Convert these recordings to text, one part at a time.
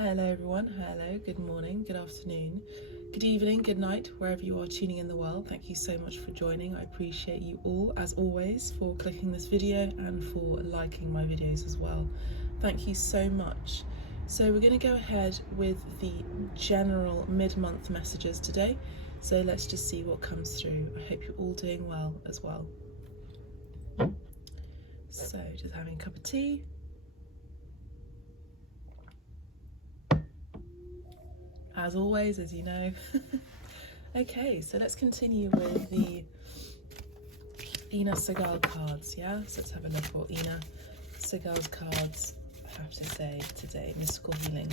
Hello everyone, hello, good morning, good afternoon, good evening, good night, wherever you are tuning in the world. Thank you so much for joining. I appreciate you all, as always, for clicking this video and for liking my videos as well. Thank you so much. So we're going to go ahead with the general mid-month messages today. So let's just see what comes through. I hope you're all doing well as well. So just having a cup of tea. As always, as you know. Okay, so let's continue with the Ina Segal cards, yeah? So let's have a look at what Ina Segal's cards have to say today. Mystical healing.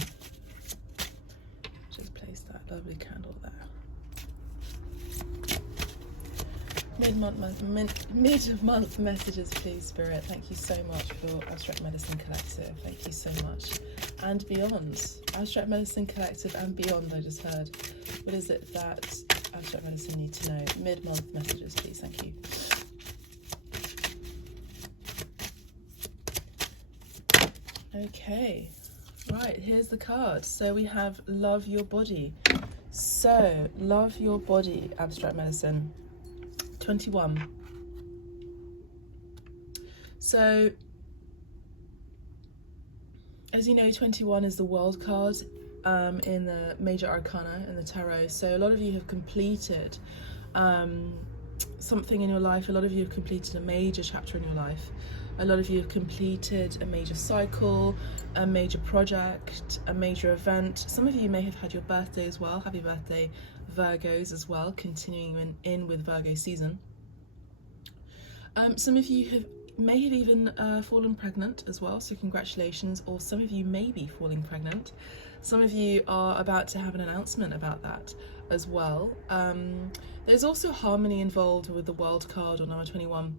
Just place that lovely candle there. Mid-month messages, please, Spirit. Thank you so much for Abstract Medicine Collective. Thank you so much. And beyond. Abstract Medicine Collective and beyond, I just heard. What is it that Abstract Medicine need to know? Mid-month messages, please. Thank you. Okay. Right, here's the card. So we have Love Your Body. So, Love Your Body, Abstract Medicine. 21. So, as you know, 21 is the World card in the Major Arcana in the Tarot. So a lot of you have completed something in your life. A lot of you have completed a major chapter in your life. A lot of you have completed a major cycle, a major project, a major event. Some of you may have had your birthday as well. Happy birthday, Virgos, as well, continuing in with Virgo season. Some of you may have even fallen pregnant as well, so congratulations. Or some of you may be falling pregnant. Some of you are about to have an announcement about that as well. There's also harmony involved with the World card or number 21.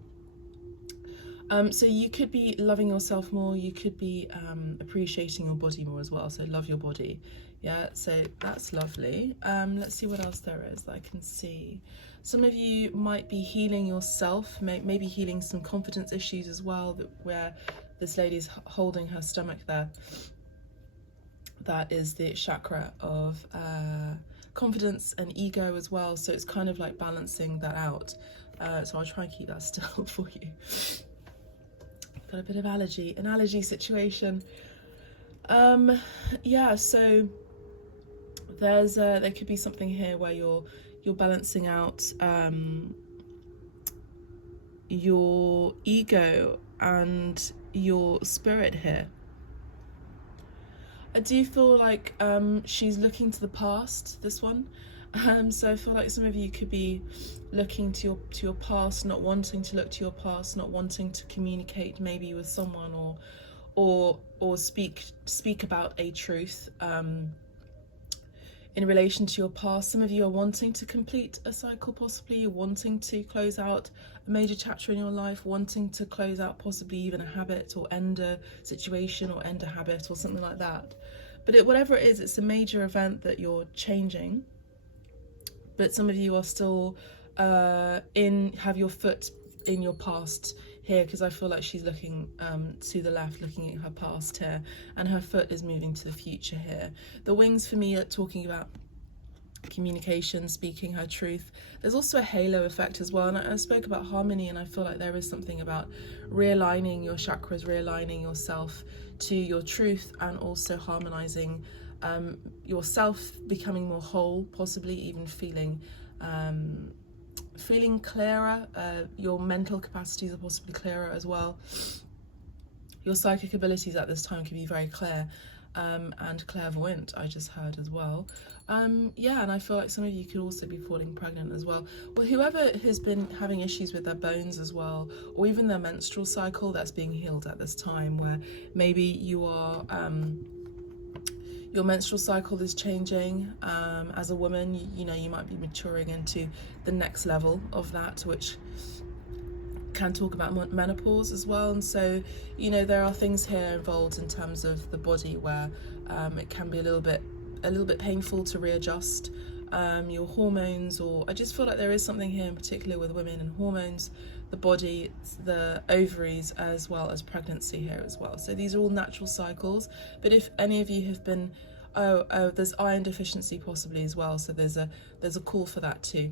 So you could be loving yourself more, you could be appreciating your body more as well, so love your body. Yeah, so that's lovely. Let's see what else there is that I can see. Some of you might be healing yourself, maybe healing some confidence issues as well, where this lady's holding her stomach there. That is the chakra of confidence and ego as well, so it's kind of like balancing that out. So I'll try and keep that still for you. Got a bit of an allergy situation. Yeah, so there could be something here where you're balancing out your ego and your spirit here. I do feel like she's looking to the past, this one. So I feel like some of you could be looking to your past, not wanting to look to your past, not wanting to communicate maybe with someone or speak about a truth in relation to your past. Some of you are wanting to complete a cycle, possibly. You're wanting to close out a major chapter in your life, wanting to close out possibly even a habit or end a situation or end a habit or something like that. But whatever it is, it's a major event that you're changing. But some of you are still have your foot in your past here, because I feel like she's looking to the left, looking at her past here, and her foot is moving to the future here. The wings for me are talking about communication, speaking her truth. There's also a halo effect as well, and I spoke about harmony, and I feel like there is something about realigning your chakras, realigning yourself to your truth, and also harmonizing yourself, becoming more whole, possibly even feeling clearer. Your mental capacities are possibly clearer as well. Your psychic abilities at this time can be very clear and clairvoyant, I just heard as well. Yeah, and I feel like some of you could also be falling pregnant as well. Well, whoever has been having issues with their bones as well, or even their menstrual cycle, that's being healed at this time, where maybe you are your menstrual cycle is changing. As a woman, you know, you might be maturing into the next level of that, which can talk about menopause as well. And so, you know, there are things here involved in terms of the body where it can be a little bit painful to readjust your hormones, or I just feel like there is something here in particular with women and hormones, the body, the ovaries, as well as pregnancy here as well. So these are all natural cycles, but if any of you have been there's iron deficiency possibly as well, so there's a call for that too,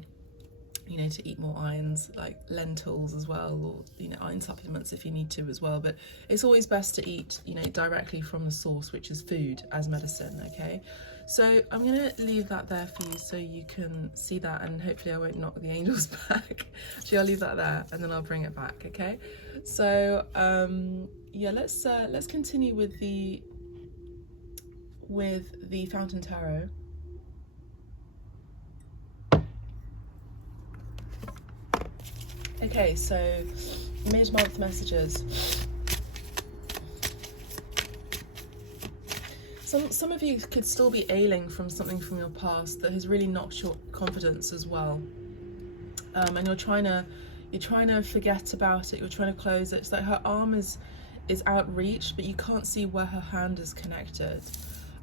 you know, to eat more irons, like lentils as well, or, you know, iron supplements if you need to as well. But it's always best to eat, you know, directly from the source, which is food as medicine. Okay, so I'm gonna leave that there for you so you can see that, and hopefully I won't knock the angels back. Actually, I'll leave that there and then I'll bring it back. Okay, so yeah, let's continue with the Fountain Tarot. Okay, so mid-month messages. Some of you could still be ailing from something from your past that has really knocked your confidence as well, and you're trying to forget about it. You're trying to close it. It's like her arm is outreached, but you can't see where her hand is connected.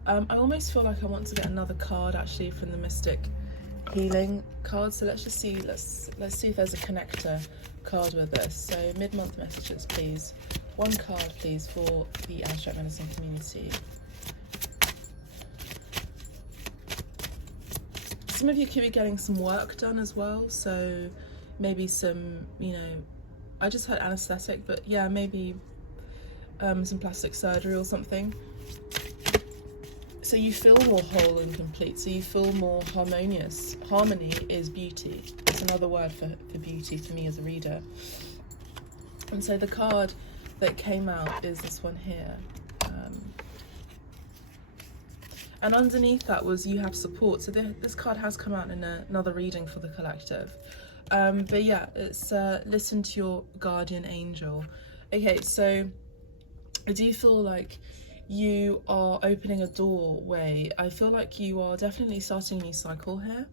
I almost feel like I want to get another card actually from the Mystic Healing card. So let's just see. Let's see if there's a connector card with this. So mid-month messages, please. One card, please, for the abstract medicine community. Some of you could be getting some work done as well. So maybe some, you know, I just heard anesthetic, but yeah, maybe some plastic surgery or something. So you feel more whole and complete, so you feel more harmonious. Harmony is beauty. It's another word for beauty for me as a reader. And so the card that came out is this one here. And underneath that was you have support. So this card has come out in another reading for the collective. But yeah, it's listen to your guardian angel. Okay, so I do feel like you are opening a doorway. I feel like you are definitely starting a new cycle here,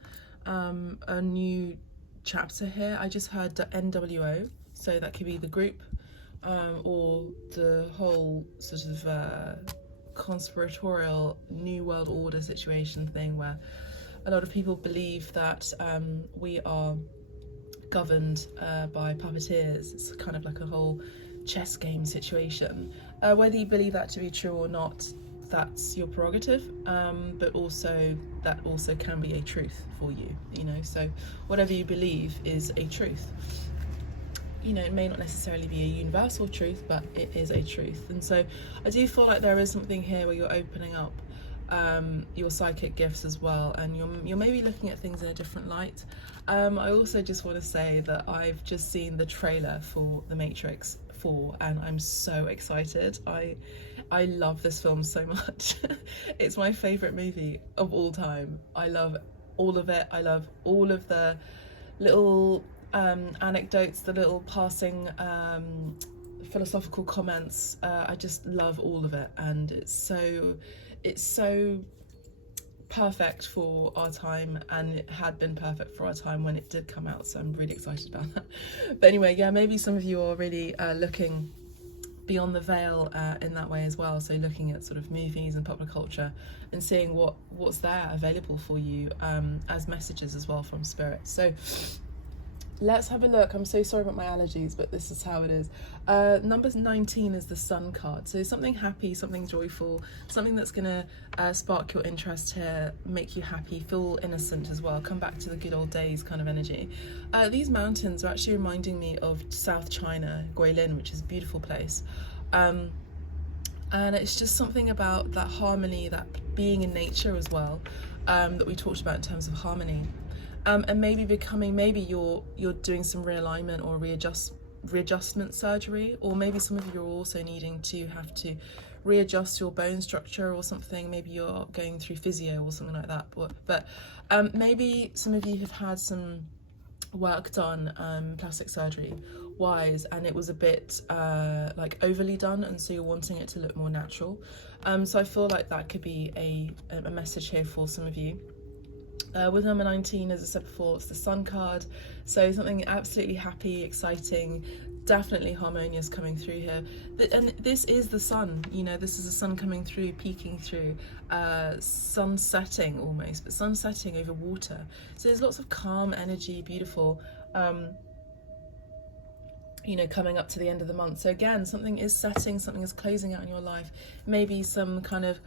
a new chapter here. I just heard the NWO, so that could be the group, or the whole sort of conspiratorial new world order situation thing, where a lot of people believe that we are governed by puppeteers. It's kind of like a whole chess game situation. Whether you believe that to be true or not, that's your prerogative, but also that also can be a truth for you, you know. So whatever you believe is a truth. You know, it may not necessarily be a universal truth, but it is a truth. And so I do feel like there is something here where you're opening up your psychic gifts as well, and you're maybe looking at things in a different light. I also just want to say that I've just seen the trailer for The Matrix 4 and I'm so excited. I love this film so much. It's my favourite movie of all time. I love all of it. I love all of the little anecdotes, the little passing philosophical comments. I just love all of it, and it's so perfect for our time, and it had been perfect for our time when it did come out, so I'm really excited about that. But anyway, yeah, maybe some of you are really looking beyond the veil in that way as well, so looking at sort of movies and popular culture and seeing what's there available for you as messages as well from spirit. So let's have a look. I'm so sorry about my allergies, but this is how it is. Number 19 is the Sun card. So something happy, something joyful, something that's going to spark your interest here, make you happy, feel innocent as well, come back to the good old days kind of energy. These mountains are actually reminding me of South China, Guilin, which is a beautiful place. And it's just something about that harmony, that being in nature as well, that we talked about in terms of harmony. And maybe you're doing some realignment or readjustment surgery, or maybe some of you are also needing to have to readjust your bone structure or something. Maybe you're going through physio or something like that. But maybe some of you have had some work done, plastic surgery wise, and it was a bit like overly done, and so you're wanting it to look more natural. So I feel like that could be a message here for some of you. With number 19, as I said before, it's the Sun card, so something absolutely happy, exciting, definitely harmonious coming through here. And this is the sun, you know, this is the sun coming through, peeking through, sun setting almost, but sun setting over water. So there's lots of calm energy, beautiful, you know, coming up to the end of the month. So again, something is setting, something is closing out in your life. Maybe some kind of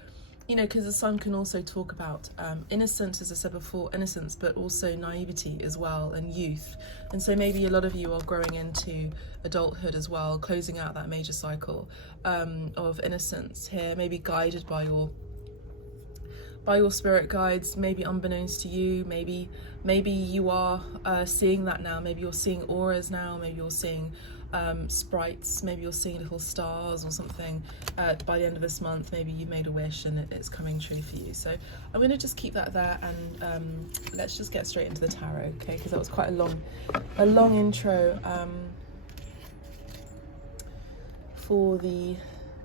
you know, because the sun can also talk about innocence, as I said before, innocence, but also naivety as well, and youth. And so maybe a lot of you are growing into adulthood as well, closing out that major cycle of innocence here, maybe guided by your spirit guides, maybe unbeknownst to you. Maybe you are seeing that now. Maybe you're seeing auras now. Maybe you're seeing sprites. Maybe you're seeing little stars or something by the end of this month. Maybe you made a wish and it's coming true for you. So I'm going to just keep that there, and let's just get straight into the tarot, okay? Because that was quite a long intro for the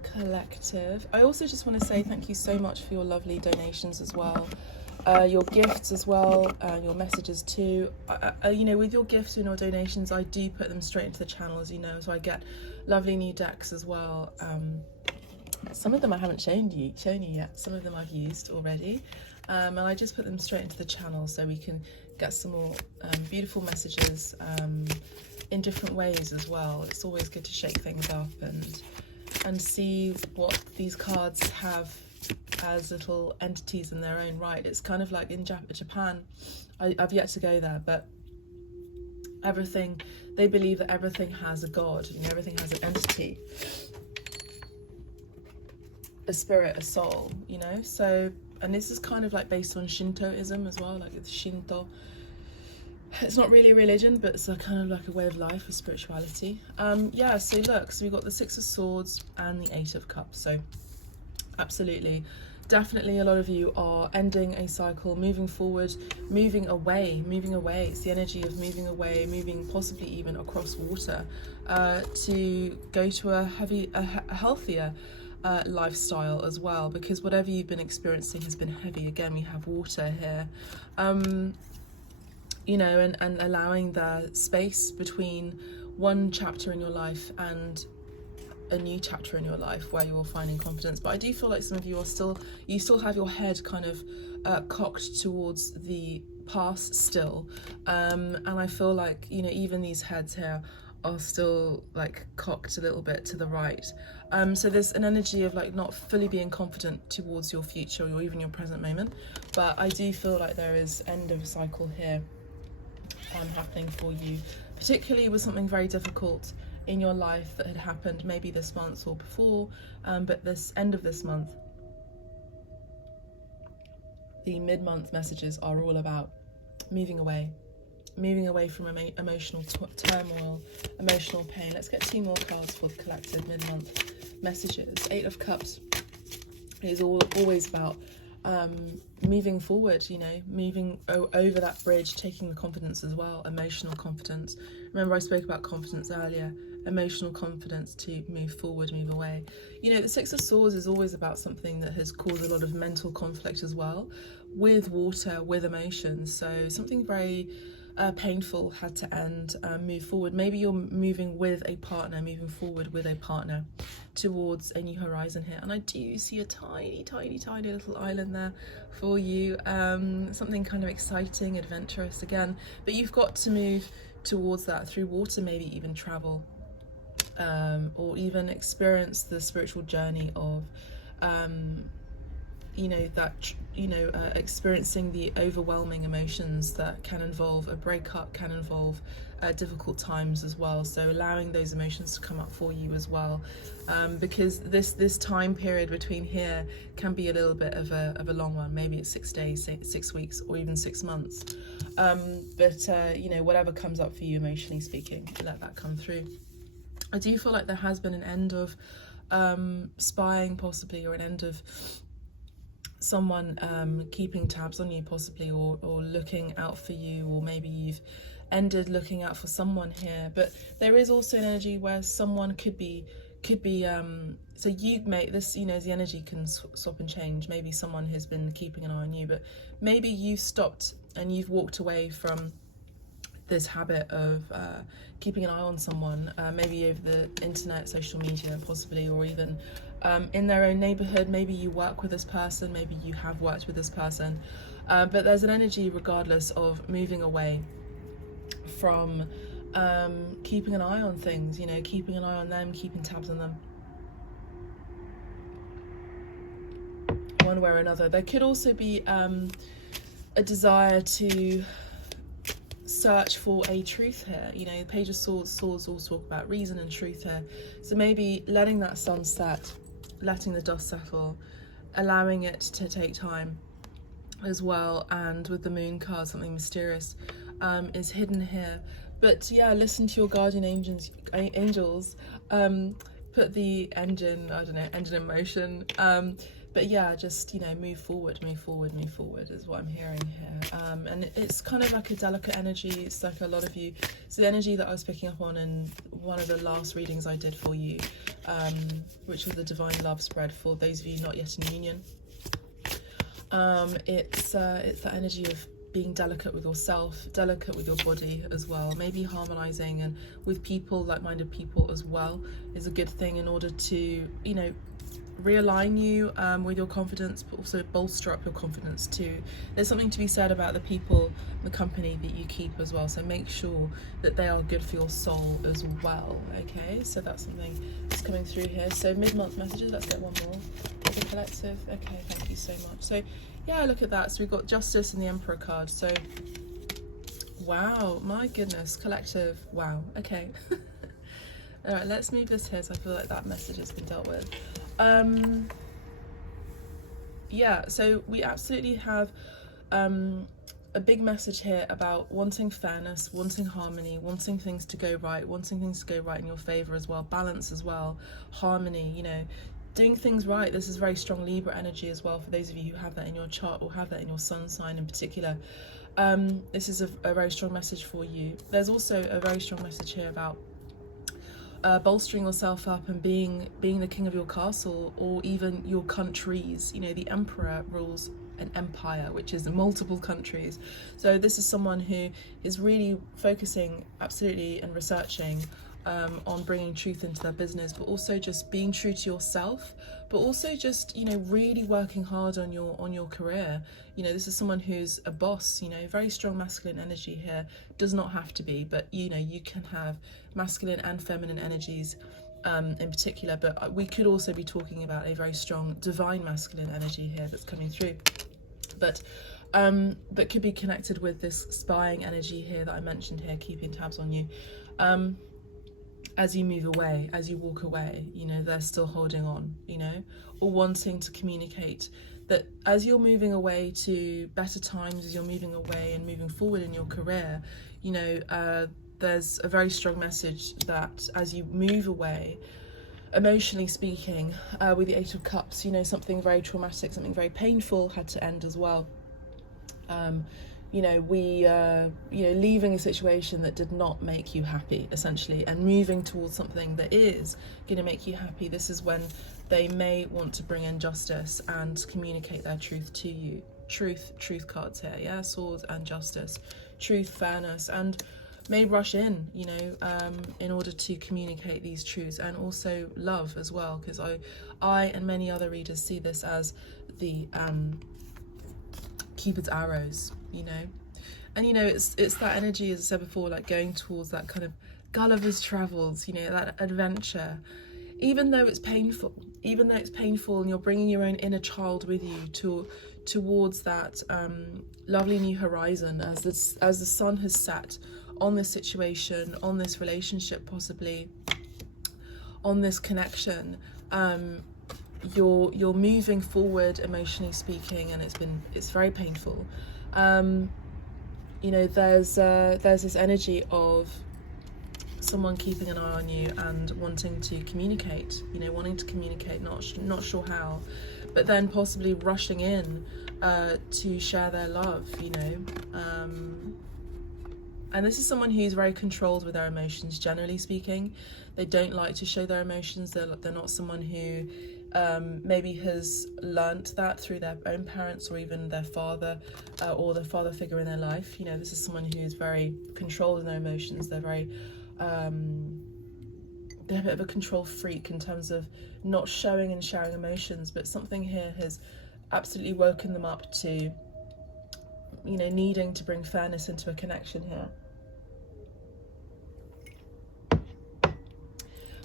collective. I also just want to say thank you so much for your lovely donations as well, your gifts as well, your messages too. You know, with your gifts and your donations, I do put them straight into the channel, as you know, so I get lovely new decks as well. Some of them I haven't shown you yet, some of them I've used already, and I just put them straight into the channel so we can get some more beautiful messages in different ways as well. It's always good to shake things up and see what these cards have as little entities in their own right. It's kind of like in Japan. I've yet to go there, but everything, they believe that everything has a god, you know, everything has an entity, a spirit, a soul, you know. So, and this is kind of like based on Shintoism as well, like it's Shinto. It's not really a religion, but it's a kind of like a way of life, a spirituality. Yeah, so look, so we've got the Six of Swords and the Eight of Cups. So absolutely, definitely a lot of you are ending a cycle, moving forward, moving away. It's the energy of moving away, moving possibly even across water to go to a healthier lifestyle as well, because whatever you've been experiencing has been heavy. Again, we have water here. You know, and allowing the space between one chapter in your life and a new chapter in your life where you're finding confidence. But I do feel like some of you you still have your head kind of cocked towards the past still, and I feel like, you know, even these heads here are still like cocked a little bit to the right. So there's an energy of like not fully being confident towards your future or even your present moment, but I do feel like there is end of cycle here happening for you, particularly with something very difficult in your life that had happened maybe this month or before, but this end of this month, the mid-month messages are all about moving away from emotional turmoil, emotional pain. Let's get 2 more cards for the collective mid-month messages. Eight of Cups is always about moving forward, you know, moving over that bridge, taking the confidence as well, emotional confidence. Remember I spoke about confidence earlier, emotional confidence to move forward, move away. You know, the Six of Swords is always about something that has caused a lot of mental conflict as well, with water, with emotions. So something very painful had to end, move forward. Maybe you're moving with a partner, moving forward with a partner towards a new horizon here. And I do see a tiny little island there for you, something kind of exciting, adventurous again, but you've got to move towards that through water, maybe even travel, or even experience the spiritual journey of you know, that, you know, experiencing the overwhelming emotions that can involve a breakup, can involve difficult times as well. So allowing those emotions to come up for you as well, because this time period between here can be a little bit of a long one. Maybe it's 6 days, 6 weeks, or even 6 months. But you know, whatever comes up for you emotionally speaking, let that come through. I do feel like there has been an end of spying possibly, or an end of someone keeping tabs on you possibly, or looking out for you, or maybe you've ended looking out for someone here. But there is also an energy where someone could be so you make this, you know, the energy can swap and change. Maybe someone has been keeping an eye on you, but maybe you've stopped and you've walked away from this habit of keeping an eye on someone, maybe over the internet, social media possibly, or even in their own neighborhood. Maybe you work with this person, maybe you have worked with this person, but there's an energy regardless of moving away from keeping an eye on things, you know, keeping an eye on them, keeping tabs on them. one way or another. There could also be a desire to search for a truth here. You know, Page of Swords all talk about reason and truth here. So maybe letting that sun set, letting the dust settle, allowing it to take time as well. And with the moon card, something mysterious is hidden here. But yeah, listen to your guardian angels, put the engine in motion. But yeah, just, you know, move forward is what I'm hearing here. And it's kind of like a delicate energy. It's like a lot of you, so the energy that I was picking up on in one of the last readings I did for you, which was the Divine Love spread for those of you not yet in union. It's that energy of being delicate with yourself, delicate with your body as well. Maybe harmonizing and with people, like-minded people as well, is a good thing in order to, you know, realign you with your confidence, but also bolster up your confidence too. There's something to be said about the people, the company that you keep as well, so make sure that they are good for your soul as well. Okay, so that's something that's coming through here. So mid-month messages, let's get one more. The collective. Okay, thank you so much. So yeah, look at that. So we've got Justice and the Emperor card. So wow, my goodness, collective. Wow. Okay. All right, let's move this here, so I feel like that message has been dealt with. Yeah, so we absolutely have a big message here about wanting fairness, wanting harmony, wanting things to go right, in your favor as well, balance as well, harmony, you know, doing things right. This is very strong Libra energy as well for those of you who have that in your chart or have that in your sun sign in particular. This is a very strong message for you. There's also a very strong message here about bolstering yourself up and being the king of your castle, or even your countries. You know, the Emperor rules an empire, which is multiple countries. So this is someone who is really focusing absolutely and researching on bringing truth into their business, but also just being true to yourself, but also just, you know, really working hard on your career. You know, this is someone who's a boss, you know, very strong masculine energy here. Does not have to be, but you know, you can have masculine and feminine energies in particular, but we could also be talking about a very strong divine masculine energy here that's coming through, but could be connected with this spying energy here that I mentioned here, keeping tabs on you. As you move away, as you walk away, you know, they're still holding on, you know, or wanting to communicate that as you're moving away to better times, as you're moving away and moving forward in your career, you know, there's a very strong message that as you move away, emotionally speaking, with the Eight of Cups, you know, something very traumatic, something very painful had to end as well. You know, you know, leaving a situation that did not make you happy, essentially, and moving towards something that is going to make you happy. This is when they may want to bring in justice and communicate their truth to you. Truth cards here, yeah, swords and justice, truth, fairness, and may rush in, you know, in order to communicate these truths, and also love as well, because I and many other readers see this as the Cupid's arrows, you know. And you know, it's that energy, as I said before, like going towards that kind of Gulliver's Travels, you know, that adventure, even though it's painful, and you're bringing your own inner child with you towards that lovely new horizon, as the sun has set on this situation, on this relationship, possibly on this connection. You're moving forward emotionally speaking, and it's very painful. You know, there's this energy of someone keeping an eye on you and wanting to communicate, you know, not sure how, but then possibly rushing in to share their love, you know. And this is someone who's very controlled with their emotions, generally speaking. They don't like to show their emotions. They're not someone who maybe has learnt that through their own parents, or even their father, or the father figure in their life. You know, this is someone who is very controlled in their emotions. They're very they're a bit of a control freak in terms of not showing and sharing emotions, but something here has absolutely woken them up to, you know, needing to bring fairness into a connection here,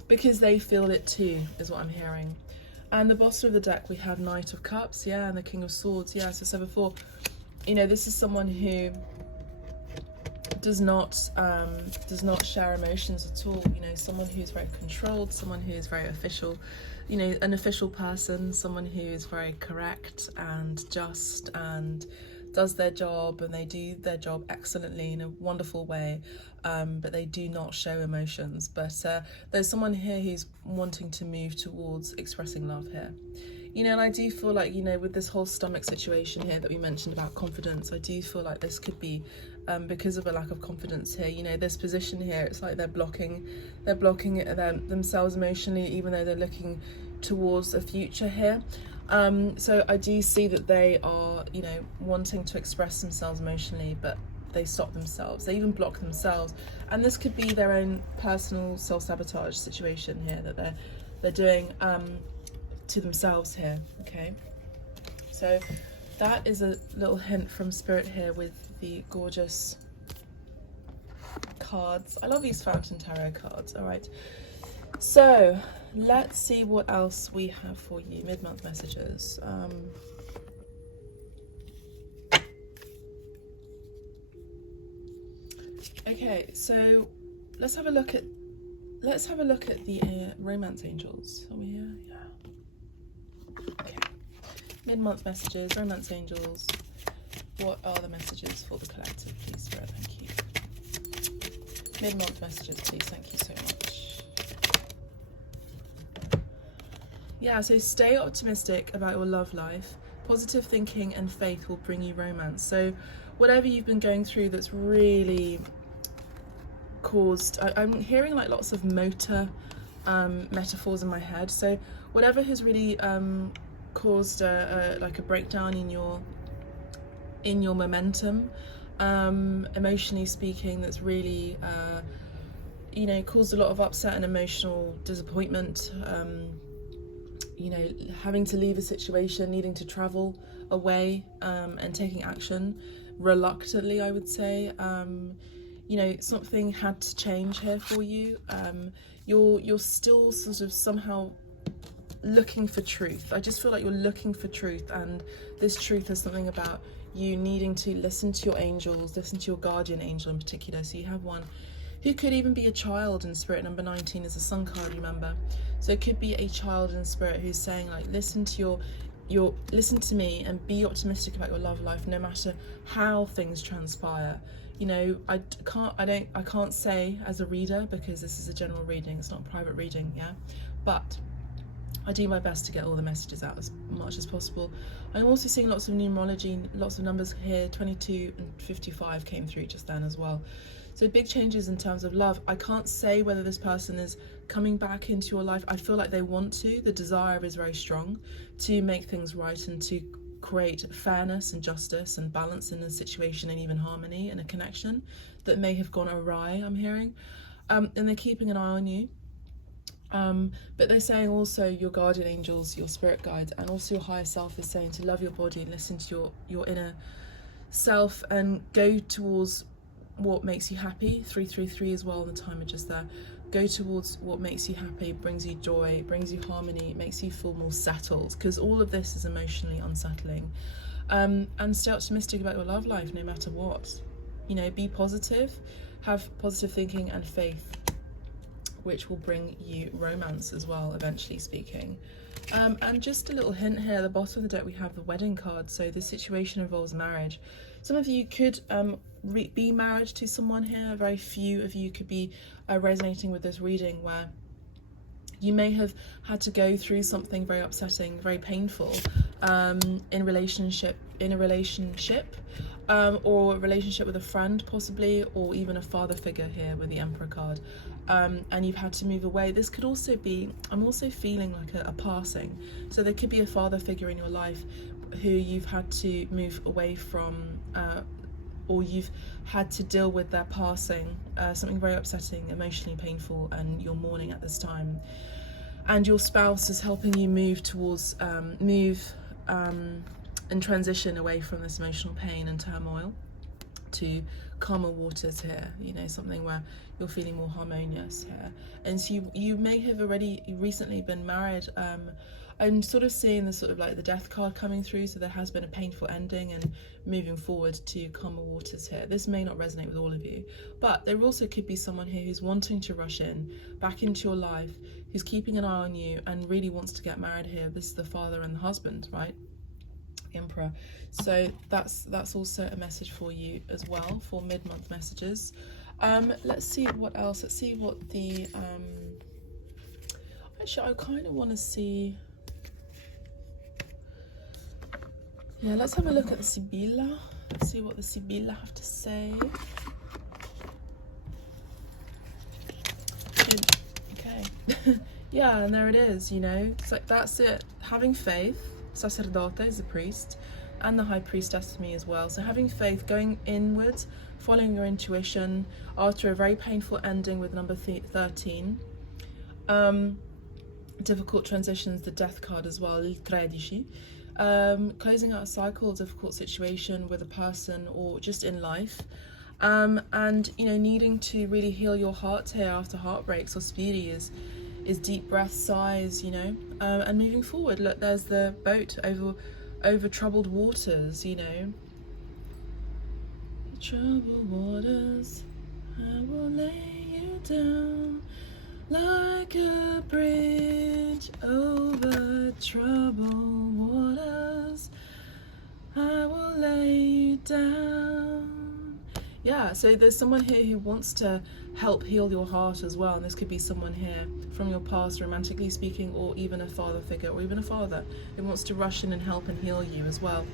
because they feel it too, is what I'm hearing. And the bottom of the deck, we have Knight of Cups, yeah, and the King of Swords, yeah. So I said before, you know, this is someone who does not share emotions at all. You know, someone who's very controlled, someone who is very official, you know, an official person, someone who is very correct and just and does their job, and they do their job excellently in a wonderful way, but they do not show emotions. But there's someone here who's wanting to move towards expressing love here. You know, and I do feel like, you know, with this whole stomach situation here that we mentioned about confidence, I do feel like this could be because of a lack of confidence here. You know, this position here, it's like they're blocking themselves emotionally, even though they're looking towards a future here. So I do see that they are, you know, wanting to express themselves emotionally, but they stop themselves. They even block themselves, and this could be their own personal self-sabotage situation here that they're doing to themselves here. Okay, so that is a little hint from Spirit here with the gorgeous cards. I love these Fountain Tarot cards. All right, so let's see what else we have for you. Mid-month messages. Okay, so let's have a look at the romance angels. Are we here? Yeah. Okay. Mid-month messages, romance angels. What are the messages for the collective, please, Spirit? Thank you. Mid-month messages, please. Thank you so much. Yeah, so stay optimistic about your love life. Positive thinking and faith will bring you romance. So whatever you've been going through that's really caused, I'm hearing like lots of motor metaphors in my head. So whatever has really caused like a breakdown in your momentum, emotionally speaking, that's really you know, caused a lot of upset and emotional disappointment. You know, having to leave a situation, needing to travel away, and taking action reluctantly, I would say. You know, something had to change here for you. You're still sort of somehow looking for truth. I just feel like you're looking for truth, and this truth is something about you needing to listen to your angels, listen to your guardian angel in particular. So you have one who could even be a child in Spirit. Number 19 is a sun card, remember? So it could be a child in Spirit who's saying, like, listen to listen to me and be optimistic about your love life, no matter how things transpire. You know, I can't say as a reader, because this is a general reading, it's not a private reading, yeah? But I do my best to get all the messages out as much as possible. I'm also seeing lots of numerology, lots of numbers here. 22 and 55 came through just then as well. So big changes in terms of love. I can't say whether this person is coming back into your life. I feel like they want to. The desire is very strong to make things right and to create fairness and justice and balance in a situation, and even harmony in a connection that may have gone awry, I'm hearing. And they're keeping an eye on you. But they're saying also your guardian angels, your spirit guides, and also your higher self is saying to love your body and listen to your inner self and go towards what makes you happy. 333 as well, and the timer just there. Go towards what makes you happy, brings you joy, brings you harmony, makes you feel more settled, because all of this is emotionally unsettling. And stay optimistic about your love life no matter what. You know, be positive, have positive thinking and faith, which will bring you romance as well, eventually speaking. And just a little hint here, at the bottom of the deck we have the wedding card. So this situation involves marriage. Some of you could be married to someone here. Very few of you could be resonating with this reading, where you may have had to go through something very upsetting, very painful in a relationship, or a relationship with a friend possibly, or even a father figure here with the Emperor card. And you've had to move away. This could also be, I'm also feeling like a passing. So there could be a father figure in your life who you've had to move away from, or you've had to deal with their passing, something very upsetting, emotionally painful, and you're mourning at this time. And your spouse is helping you move towards, and transition away from this emotional pain and turmoil to calmer waters here, you know, something where you're feeling more harmonious here. And so you may have already recently been married. I'm sort of seeing the sort of like the death card coming through, so there has been a painful ending and moving forward to calmer waters here. This may not resonate with all of you, but there also could be someone here who's wanting to rush in back into your life, who's keeping an eye on you and really wants to get married here. This is the father and the husband, right? Emperor. So that's also a message for you as well for mid-month messages. Let's see what else. Let's see what the actually I kind of want to see. Yeah, let's have a look at the Sibilla. Let's see what the Sibilla have to say. Okay. Yeah, and there it is, you know. It's like, that's it. Having faith. Sacerdote is the priest, and the high priestess to me as well. So having faith, going inwards, following your intuition after a very painful ending with number 13. Difficult transitions, the death card as well, il 13. Closing out a cycle, difficult situation with a person or just in life, and you know, needing to really heal your heart here after heartbreaks or speedy is deep breath, sighs, you know, and moving forward. Look, there's the boat over troubled waters, you know. Troubled waters, I will lay you down like a bridge over troubled waters. I will lay you down. Yeah, so there's someone here who wants to help heal your heart as well, and this could be someone here from your past, romantically speaking, or even a father figure, or even a father who wants to rush in and help and heal you as well.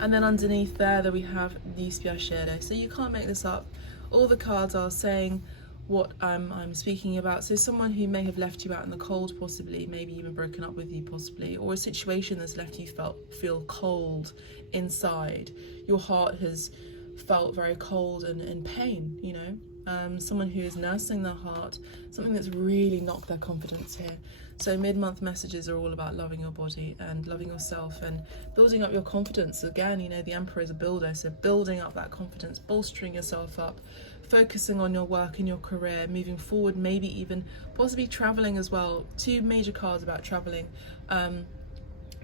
And then underneath there we have dispiacere. So you can't make this up. All the cards are saying what I'm speaking about. So someone who may have left you out in the cold, possibly, maybe even broken up with you, possibly, or a situation that's left you feel cold inside. Your heart has felt very cold and in pain, you know. Someone who is nursing their heart, something that's really knocked their confidence here. So mid-month messages are all about loving your body and loving yourself and building up your confidence. Again, you know, the Emperor is a builder, so building up that confidence, bolstering yourself up, focusing on your work and your career, moving forward, maybe even possibly traveling as well. Two major cards about traveling.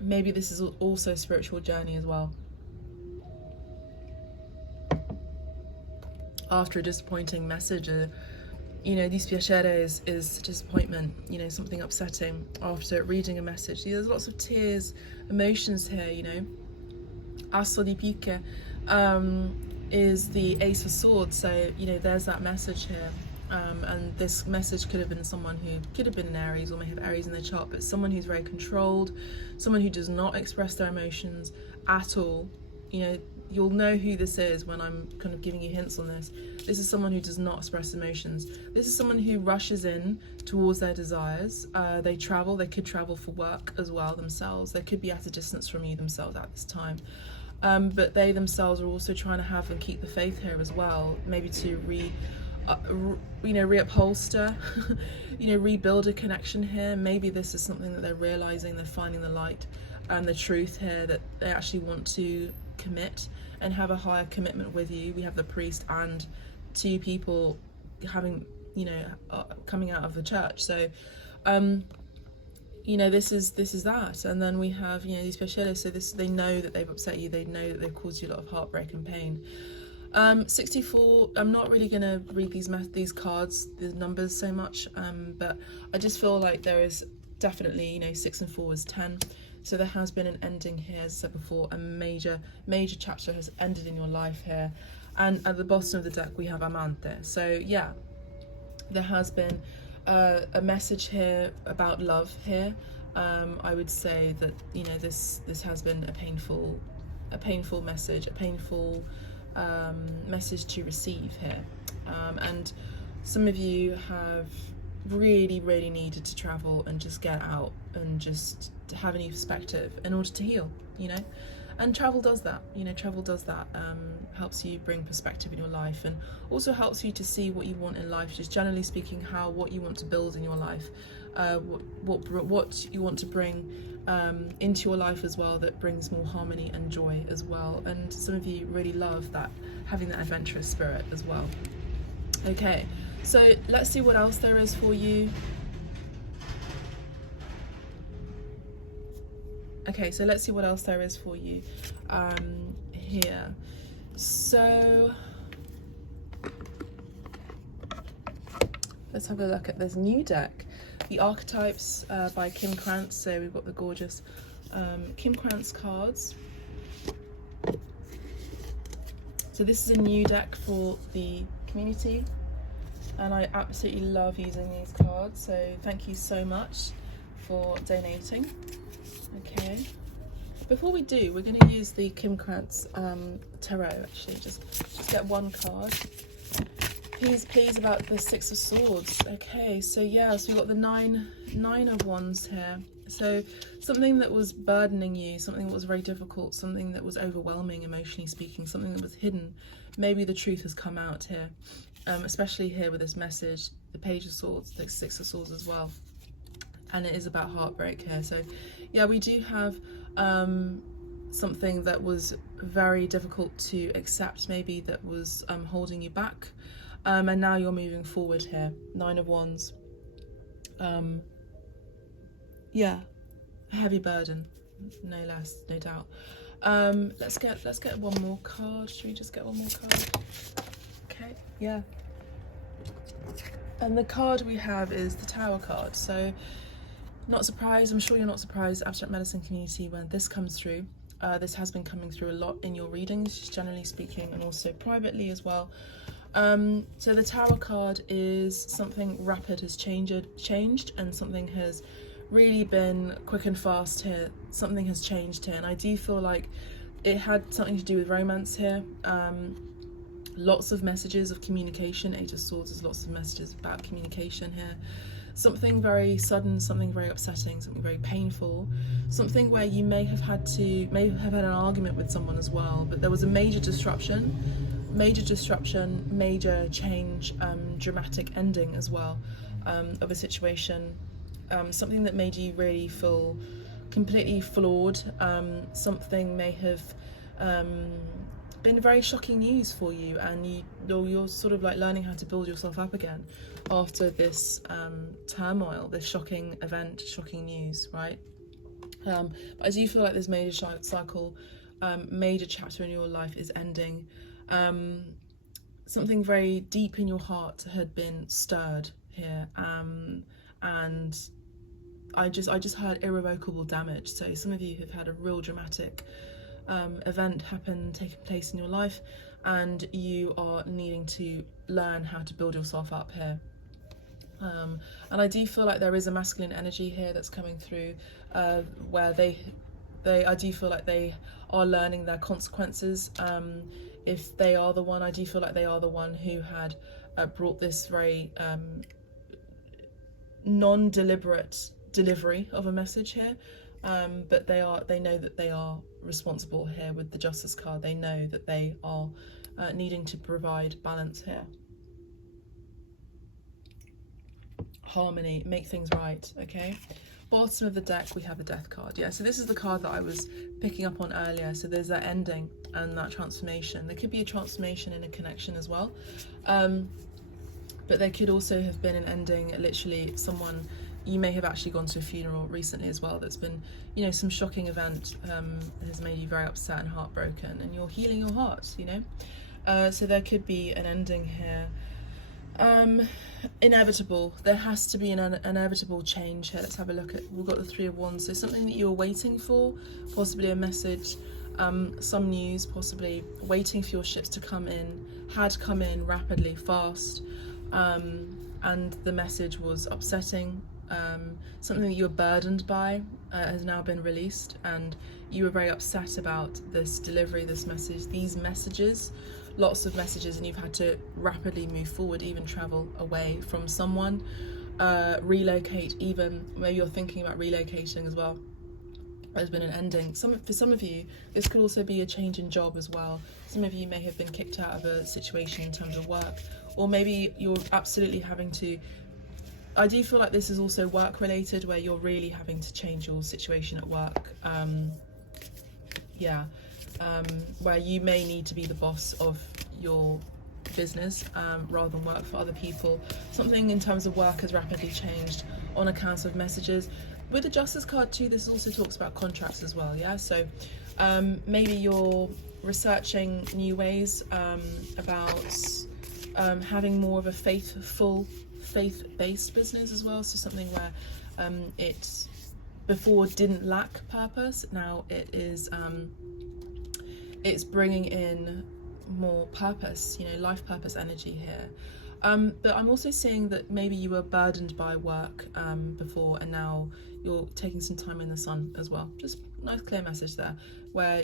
Maybe this is also a spiritual journey as well. After a disappointing message, you know, dispiacere is disappointment, you know, something upsetting after reading a message. There's lots of tears, emotions here, you know. Asso di picche is the Ace of Swords, so, you know, there's that message here. And this message could have been someone who could have been an Aries or may have Aries in their chart, but someone who's very controlled, someone who does not express their emotions at all. You know, you'll know who this is when I'm kind of giving you hints on this. This is someone who does not express emotions. This is someone who rushes in towards their desires. They could travel for work as well themselves. They could be at a distance from you themselves at this time. But they themselves are also trying to have and keep the faith here as well. Maybe to reupholster, you know, rebuild a connection here. Maybe this is something that they're realizing, they're finding the light and the truth here, that they actually want to commit and have a higher commitment with you. We have the priest and two people having, you know, coming out of the church. So, you know, this is that. And then we have, you know, these specialists. So this, they know that they've upset you. They know that they've caused you a lot of heartbreak and pain. 64. I'm not really gonna read these cards, the numbers so much. But I just feel like there is definitely, you know, 6 and 4 is 10. So there has been an ending here, as I said before. A major chapter has ended in your life here. And at the bottom of the deck we have Amante. So yeah, there has been a message here about love here. I would say that, you know, this has been a painful message, a painful message to receive here. And some of you have really needed to travel and just get out and just to have a new perspective in order to heal, you know. And travel does that, you know. Travel does that, helps you bring perspective in your life, and also helps you to see what you want in life, just generally speaking, what you want to build in your life, what you want to bring into your life as well, that brings more harmony and joy as well. And some of you really love that, having that adventurous spirit as well. Okay, so let's see what else there is for you. Okay, so let's see what else there is for you here. So let's have a look at this new deck, the Archetypes by Kim Krantz. So we've got the gorgeous Kim Krantz cards. So this is a new deck for the community, and I absolutely love using these cards, so thank you so much for donating. Okay, before we do, we're going to use the Kim Krantz tarot. Actually, just get one card. Please about the Six of Swords. Okay, so yeah, so we've got the nine of Wands here. So something that was burdening you, something that was very difficult, something that was overwhelming emotionally speaking, something that was hidden. Maybe the truth has come out here, especially here with this message, the Page of Swords, the Six of Swords as well. And it is about heartbreak here. So yeah, we do have something that was very difficult to accept, maybe that was holding you back. And now you're moving forward here. Nine of Wands. Yeah, a heavy burden, no less, no doubt. Let's get one more card. Should we just get one more card? Okay, yeah. And the card we have is the Tower card. So, not surprised. I'm sure you're not surprised, Abstract Medicine community, when this comes through. This has been coming through a lot in your readings, just generally speaking, and also privately as well. So the Tower card is something rapid has changed, and something has really been quick and fast here. Something has changed here, and I do feel like it had something to do with romance here. Lots of messages of communication. Eight of Swords is lots of messages about communication here. Something very sudden, something very upsetting, something very painful, something where you may have had an argument with someone as well, but there was a major disruption, major change, dramatic ending as well of a situation, something that made you really feel completely flawed. Something may have been very shocking news for you, and you're sort of like learning how to build yourself up again after this turmoil, this shocking event, shocking news, right? But I do feel like this major cycle, major chapter in your life is ending. Something very deep in your heart had been stirred here, and I just heard irrevocable damage. So some of you have had a real dramatic event taking place in your life, and you are needing to learn how to build yourself up here. And I do feel like there is a masculine energy here that's coming through, where I do feel like they are learning their consequences. If they are the one, I do feel like they are the one who had brought this very non-deliberate delivery of a message here. But they know that they are responsible here with the Justice card. They know that they are needing to provide balance here. Harmony, make things right, okay? Bottom of the deck, we have the Death card. Yeah, so this is the card that I was picking up on earlier. So there's that ending and that transformation. There could be a transformation in a connection as well. But there could also have been an ending, literally someone, you may have actually gone to a funeral recently as well that's been, you know, some shocking event has made you very upset and heartbroken, and you're healing your heart, you know? So there could be an ending here. Inevitable. There has to be an inevitable change here. Let's have a look at, we've got the Three of Wands. So something that you were waiting for, possibly a message, some news, possibly waiting for your ships to come in, had come in rapidly, fast, and the message was upsetting. Something that you were burdened by has now been released, and you were very upset about this delivery, this message, these messages, lots of messages, and you've had to rapidly move forward, even travel away from someone, relocate, even maybe you're thinking about relocating as well. There's been an ending. For some of you, this could also be a change in job as well. Some of you may have been kicked out of a situation in terms of work, or maybe you're absolutely having to, I do feel like this is also work related, where you're really having to change your situation at work. Where you may need to be the boss of your business rather than work for other people. Something in terms of work has rapidly changed on account of messages. with the Justice card too, this also talks about contracts as well, yeah? So maybe you're researching new ways about having more of a faith-based business as well. So something where it before didn't lack purpose, now it is it's bringing in more purpose, you know, life purpose energy here. But I'm also seeing that maybe you were burdened by work before, and now you're taking some time in the sun as well. Just nice clear message there, where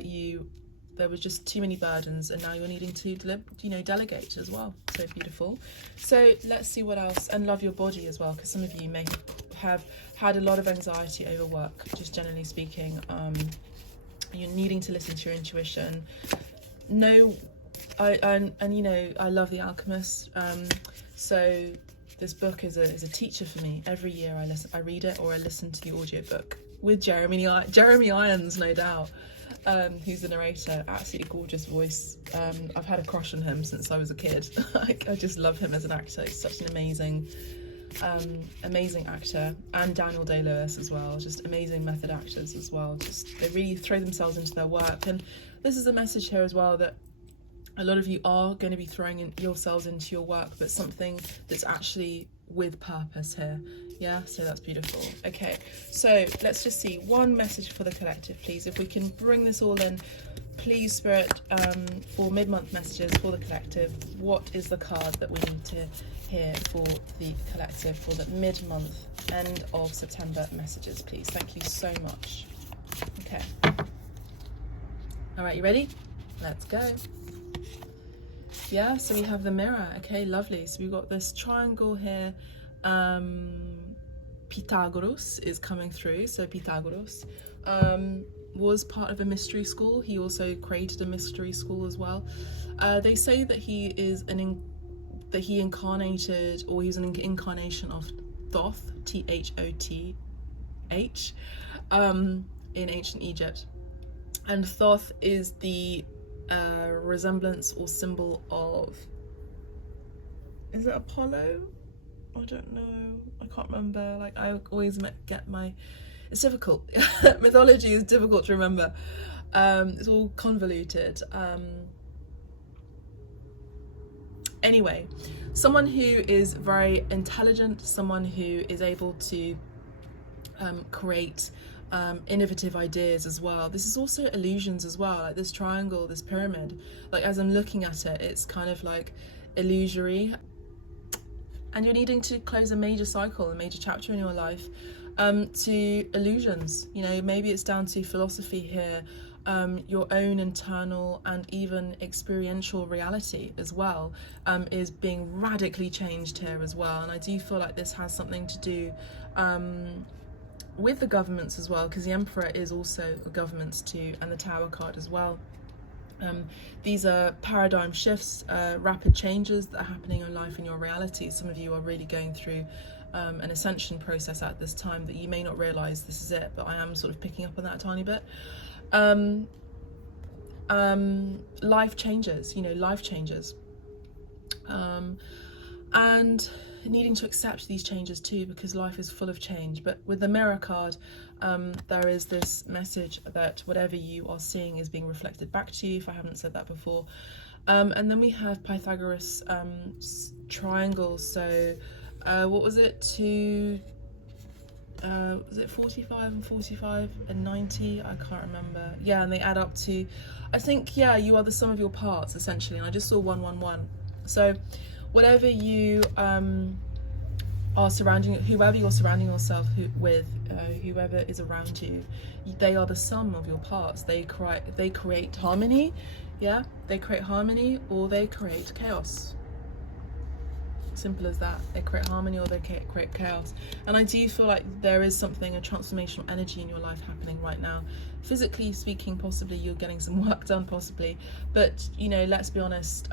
there was just too many burdens, and now you're needing to delegate as well. So beautiful. So let's see what else. And love your body as well, because some of you may have had a lot of anxiety over work, just generally speaking. You're needing to listen to your intuition. I love The Alchemist. So this book is a teacher for me. Every year I read it, or I listen to the audiobook with Jeremy Irons, no doubt, who's the narrator. Absolutely gorgeous voice. I've had a crush on him since I was a kid. I just love him as an actor. He's such an amazing actor. And Daniel Day-Lewis as well, just amazing method actors as well. Just they really throw themselves into their work. And this is a message here as well, that a lot of you are going to be throwing yourselves into your work, but something that's actually with purpose here. Yeah, so that's beautiful. Okay, so let's just see one message for the collective, please. If we can bring this all in, please, Spirit, for mid-month messages for the collective. What is the card that we need to hear for the collective for the mid-month, end of September messages, please? Thank you so much. Okay. All right, you ready? Let's go. Yeah, so we have the mirror. Okay, lovely. So we've got this triangle here. Pythagoras is coming through. So Pythagoras was part of a mystery school. He also created a mystery school as well. They say that he is he incarnated, or he's an incarnation of Thoth, Thoth, in ancient Egypt. And Thoth is the resemblance or symbol of, is it Apollo? I don't know, I can't remember. Like, I always it's difficult. Mythology is difficult to remember. It's all convoluted. Anyway, someone who is very intelligent, someone who is able to create innovative ideas as well. This is also illusions as well, like this triangle, this pyramid. Like, as I'm looking at it, it's kind of like illusory, and you're needing to close a major cycle, a major chapter in your life, to illusions. You know, maybe it's down to philosophy here, your own internal and even experiential reality as well, is being radically changed here as well. And I do feel like this has something to do with the governments as well, because the Emperor is also the governments too, and the Tower card as well. These are paradigm shifts, rapid changes that are happening in life, in your reality. Some of you are really going through an ascension process at this time that you may not realise this is it, but I am sort of picking up on that a tiny bit. Life changes, life changes. And needing to accept these changes too, because life is full of change. But with the Mirror card, there is this message that whatever you are seeing is being reflected back to you, if I haven't said that before. And then we have Pythagoras triangles. So what was it, was it 45 and 45 and 90? I can't remember. Yeah, and they add up to, I think, yeah, you are the sum of your parts essentially. And I just saw 111. So whatever you are surrounding, whoever you're surrounding yourself with, whoever is around you, they are the sum of your parts. They create harmony. Yeah, they create harmony, or they create chaos. Simple as that. They create harmony, or they create chaos. And I do feel like there is something, a transformational energy in your life happening right now. Physically speaking, possibly you're getting some work done, possibly, but let's be honest,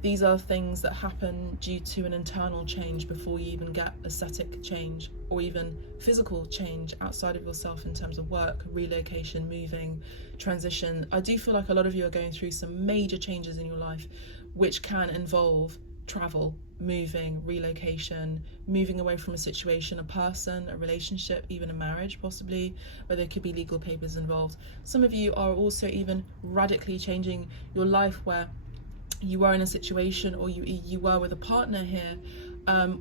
these are things that happen due to an internal change before you even get aesthetic change, or even physical change outside of yourself in terms of work, relocation, moving, transition. I do feel like a lot of you are going through some major changes in your life, which can involve travel, moving, relocation, moving away from a situation, a person, a relationship, even a marriage possibly, where there could be legal papers involved. Some of you are also even radically changing your life, where you were in a situation, or you were with a partner here,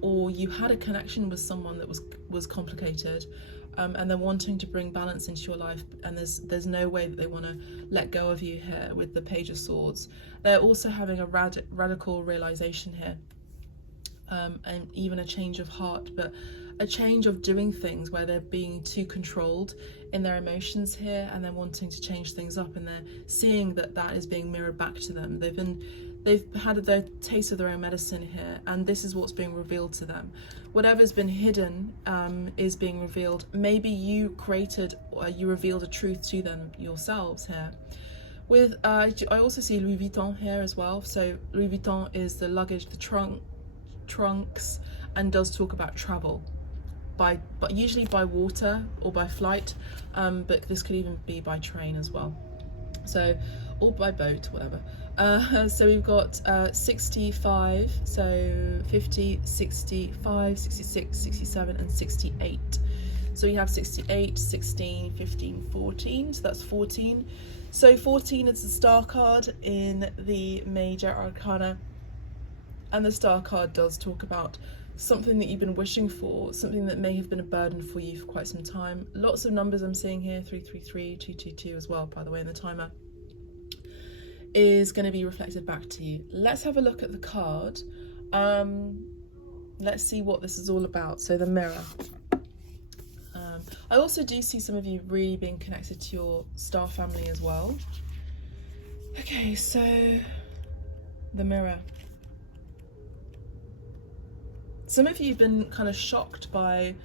or you had a connection with someone that was complicated, and they're wanting to bring balance into your life, and there's no way that they want to let go of you here with the Page of Swords. They're also having a radical realization here, and even a change of heart, but a change of doing things where they're being too controlled in their emotions here, and they're wanting to change things up, and they're seeing that that is being mirrored back to them. They've had their taste of their own medicine here, and this is what's being revealed to them. Whatever's been hidden is being revealed. Maybe you created, or you revealed a truth to them yourselves here. With I also see Louis Vuitton here as well. So Louis Vuitton is the luggage, the trunks, and does talk about travel, but usually by water or by flight, but this could even be by train as well. So, or by boat, whatever. So we've got 65, so 50, 65, 66, 67, and 68. So we have 68, 16, 15, 14, so that's 14. So 14 is the star card in the major arcana, and the star card does talk about something that you've been wishing for, something that may have been a burden for you for quite some time. Lots of numbers I'm seeing here, 333, 222 as well, by the way, in the timer, is going to be reflected back to you. Let's have a look at the card. Let's see what this is all about. So the mirror. I also do see some of you really being connected to your star family as well. Okay, so the mirror. Some of you have been kind of shocked by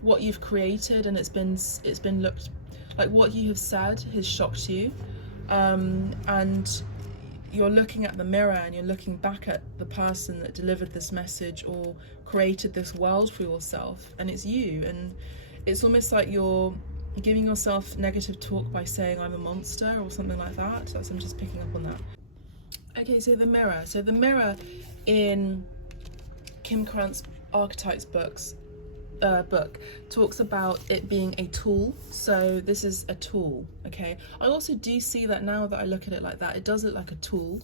what you've created, and it's been looked like what you have said has shocked you, and you're looking at the mirror and you're looking back at the person that delivered this message or created this world for yourself, and it's you, and it's almost like you're giving yourself negative talk by saying I'm a monster or something like that. So I'm just picking up on that. Okay, so the mirror. So the mirror in Kim Krantz Archetypes book talks about it being a tool. So this is a tool. Okay, I also do see that now that I look at it like that, it does look like a tool.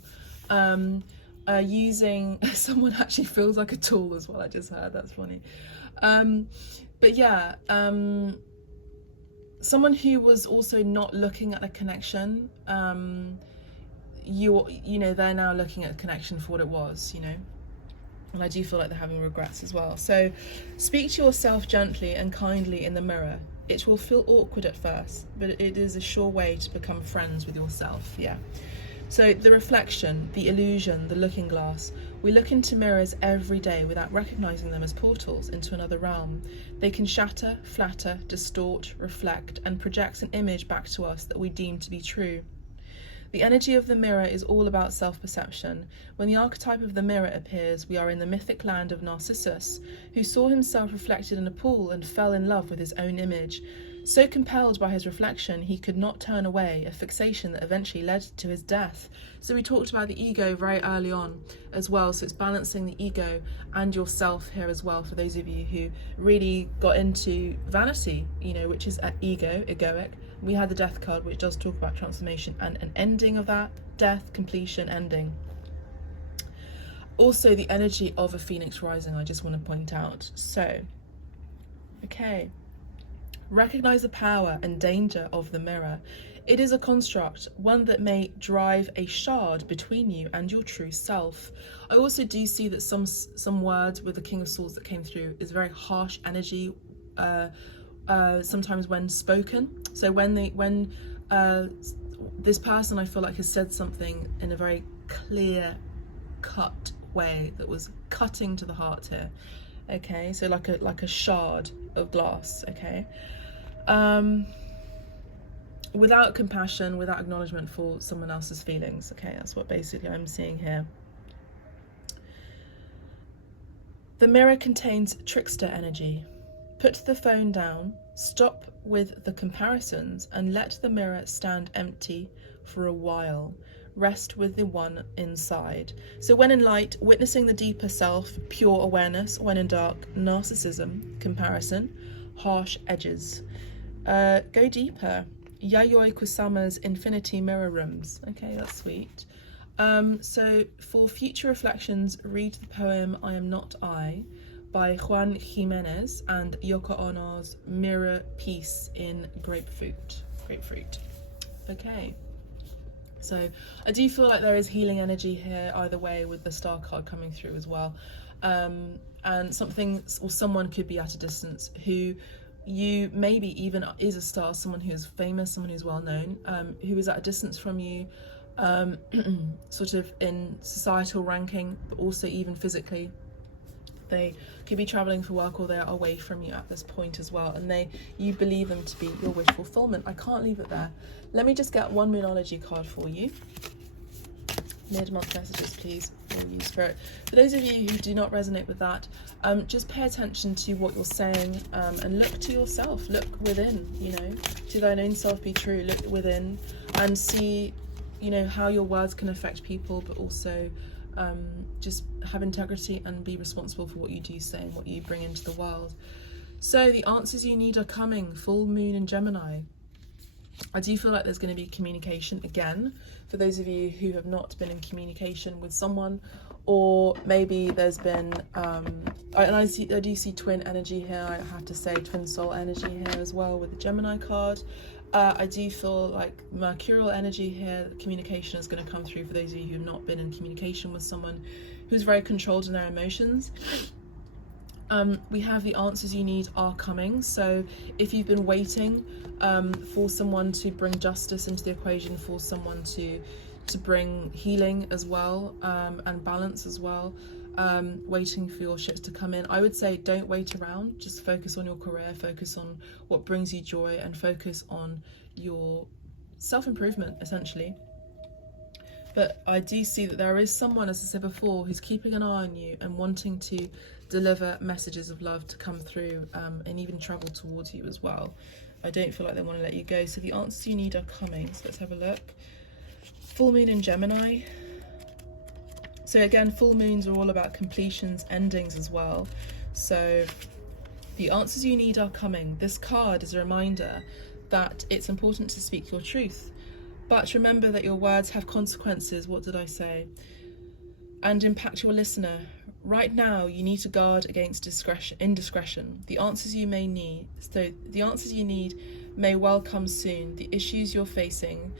Using someone actually feels like a tool as well. I just heard, that's funny. But yeah, someone who was also not looking at a connection, you know, they're now looking at a connection for what it was, you know. And I do feel like they're having regrets as well. So speak to yourself gently and kindly in the mirror. It will feel awkward at first, but it is a sure way to become friends with yourself. Yeah. So the reflection, the illusion, the looking glass. We look into mirrors every day without recognizing them as portals into another realm. They can shatter, flatter, distort, reflect, and project an image back to us that we deem to be true. The energy of the mirror is all about self-perception. When the archetype of the mirror appears, we are in the mythic land of Narcissus, who saw himself reflected in a pool and fell in love with his own image. So compelled by his reflection, he could not turn away, a fixation that eventually led to his death. So we talked about the ego very early on as well, so it's balancing the ego and yourself here as well, for those of you who really got into vanity, you know, which is egoic. We had the death card, which does talk about transformation and an ending of that, death, completion, ending. Also the energy of a phoenix rising, I just want to point out. So, okay. Recognize the power and danger of the mirror. It is a construct, one that may drive a shard between you and your true self. I also do see that some words with the King of Swords that came through is very harsh energy, sometimes when spoken. So when this person, I feel like, has said something in a very clear cut way that was cutting to the heart here. Okay, so like a shard of glass. Okay. Without compassion, without acknowledgement for someone else's feelings. Okay, that's what basically I'm seeing here. The mirror contains trickster energy. Put the phone down, stop with the comparisons, and let the mirror stand empty for a while. rest with the one inside. So when in light, witnessing the deeper self, pure awareness. When in dark, narcissism, comparison, harsh edges. Go deeper. Yayoi Kusama's Infinity Mirror Rooms. Okay, that's sweet. So for future reflections, read the poem I Am Not I by Juan Jimenez and Yoko Ono's Mirror Piece in Grapefruit. Okay. So I do feel like there is healing energy here either way with the star card coming through as well. And something or someone could be at a distance who you maybe even is a star, someone who is famous, someone who's well known, who is at a distance from you, sort of in societal ranking, but also even physically. They could be traveling for work or they are away from you at this point as well, and you believe them to be your wish fulfillment. I can't leave it there. Let me just get one Moonology card for you. Mid-month messages, please, for you, Spirit. For those of you who do not resonate with that, just pay attention to what you're saying, and look to yourself, look within, to thine own self be true, look within and see, how your words can affect people, but also just have integrity and be responsible for what you do say and what you bring into the world. So the answers you need are coming. Full moon in Gemini. I do feel like there's going to be communication again for those of you who have not been in communication with someone, or maybe there's been I do see twin energy here. I have to say twin soul energy here as well with the Gemini card. I do feel like Mercurial energy here. Communication is going to come through for those of you who have not been in communication with someone who's very controlled in their emotions. We have the answers you need are coming. So if you've been waiting for someone to bring justice into the equation, for someone to bring healing as well, and balance as well, waiting for your ships to come in, I would say don't wait around. Just focus on your career, focus on what brings you joy, and focus on your self-improvement essentially. But I do see that there is someone, as I said before, who's keeping an eye on you and wanting to deliver messages of love to come through, and even travel towards you as well. I don't feel like they want to let you go. So the answers you need are coming. So let's have a look. Full moon in Gemini. So again, full moons are all about completions, endings as well. So the answers you need are coming. This card is a reminder that it's important to speak your truth. But remember that your words have consequences, what did I say? And impact your listener. Right now, you need to guard against indiscretion. The answers you need may well come soon. The issues you're facing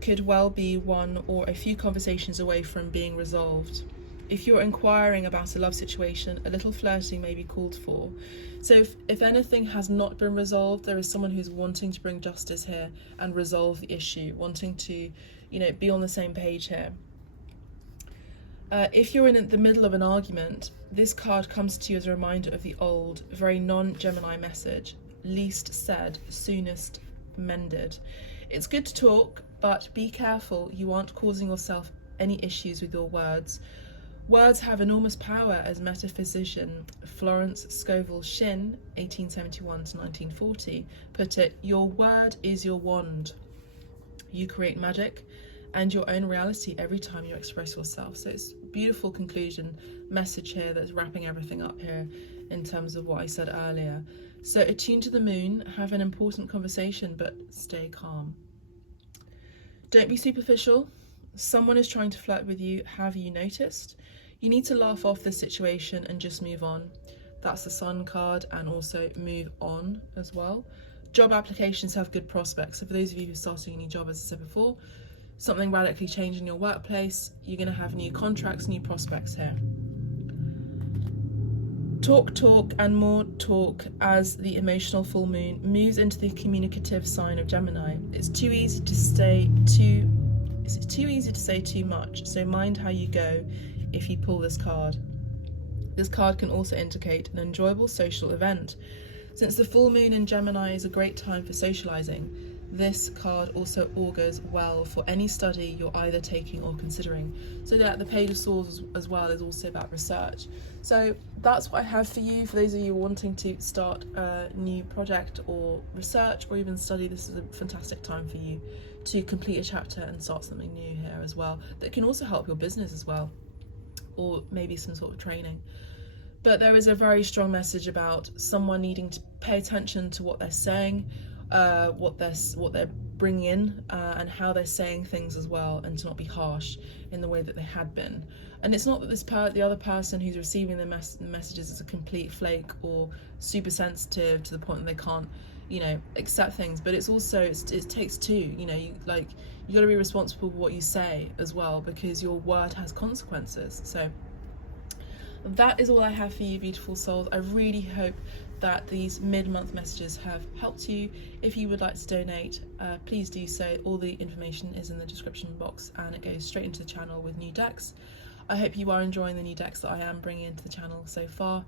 could well be one or a few conversations away from being resolved. If you're inquiring about a love situation, a little flirting may be called for. So if anything has not been resolved, there is someone who's wanting to bring justice here and resolve the issue, wanting to, be on the same page here. If you're in the middle of an argument, this card comes to you as a reminder of the old, very non-Gemini message: least said, soonest mended. It's good to talk, but be careful you aren't causing yourself any issues with your words. Words have enormous power, as metaphysician Florence Scovel Shinn, 1871 to 1940, put it. Your word is your wand. You create magic and your own reality every time you express yourself. So it's a beautiful conclusion message here that's wrapping everything up here in terms of what I said earlier. So attune to the moon, have an important conversation, but stay calm. Don't be superficial. Someone is trying to flirt with you. Have you noticed? You need to laugh off the situation and just move on. That's the Sun card, and also move on as well. Job applications have good prospects. So for those of you who are starting a new job, as I said before, something radically changed in your workplace, you're going to have new contracts, new prospects here. Talk and more talk as the emotional full moon moves into the communicative sign of Gemini. It's too easy to say too much, so mind how you go if you pull this card. This card can also indicate an enjoyable social event. Since the full moon in Gemini is a great time for socializing, this card also augurs well for any study you're either taking or considering. So yeah, the Page of Swords as well is also about research. So that's what I have for you. For those of you wanting to start a new project or research or even study, this is a fantastic time for you to complete a chapter and start something new here as well. That can also help your business as well, or maybe some sort of training. But there is a very strong message about someone needing to pay attention to what they're saying, what they're bringing in, and how they're saying things as well, and to not be harsh in the way that they had been. And it's not that the other person who's receiving the messages is a complete flake or super sensitive to the point that they can't, you know, accept things. But it's also it takes two. You know, you got to be responsible for what you say as well, because your word has consequences. So that is all I have for you, beautiful souls. I really hope that these mid-month messages have helped you. If you would like to donate, please do so. All the information is in the description box, and it goes straight into the channel with new decks. I hope you are enjoying the new decks that I am bringing into the channel so far,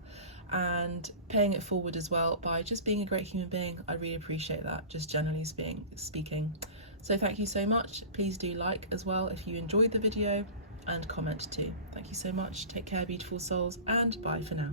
and paying it forward as well by just being a great human being. I really appreciate that, just generally speaking. So thank you so much. Please do like as well if you enjoyed the video, and comment too. Thank you so much. Take care, beautiful souls, and bye for now.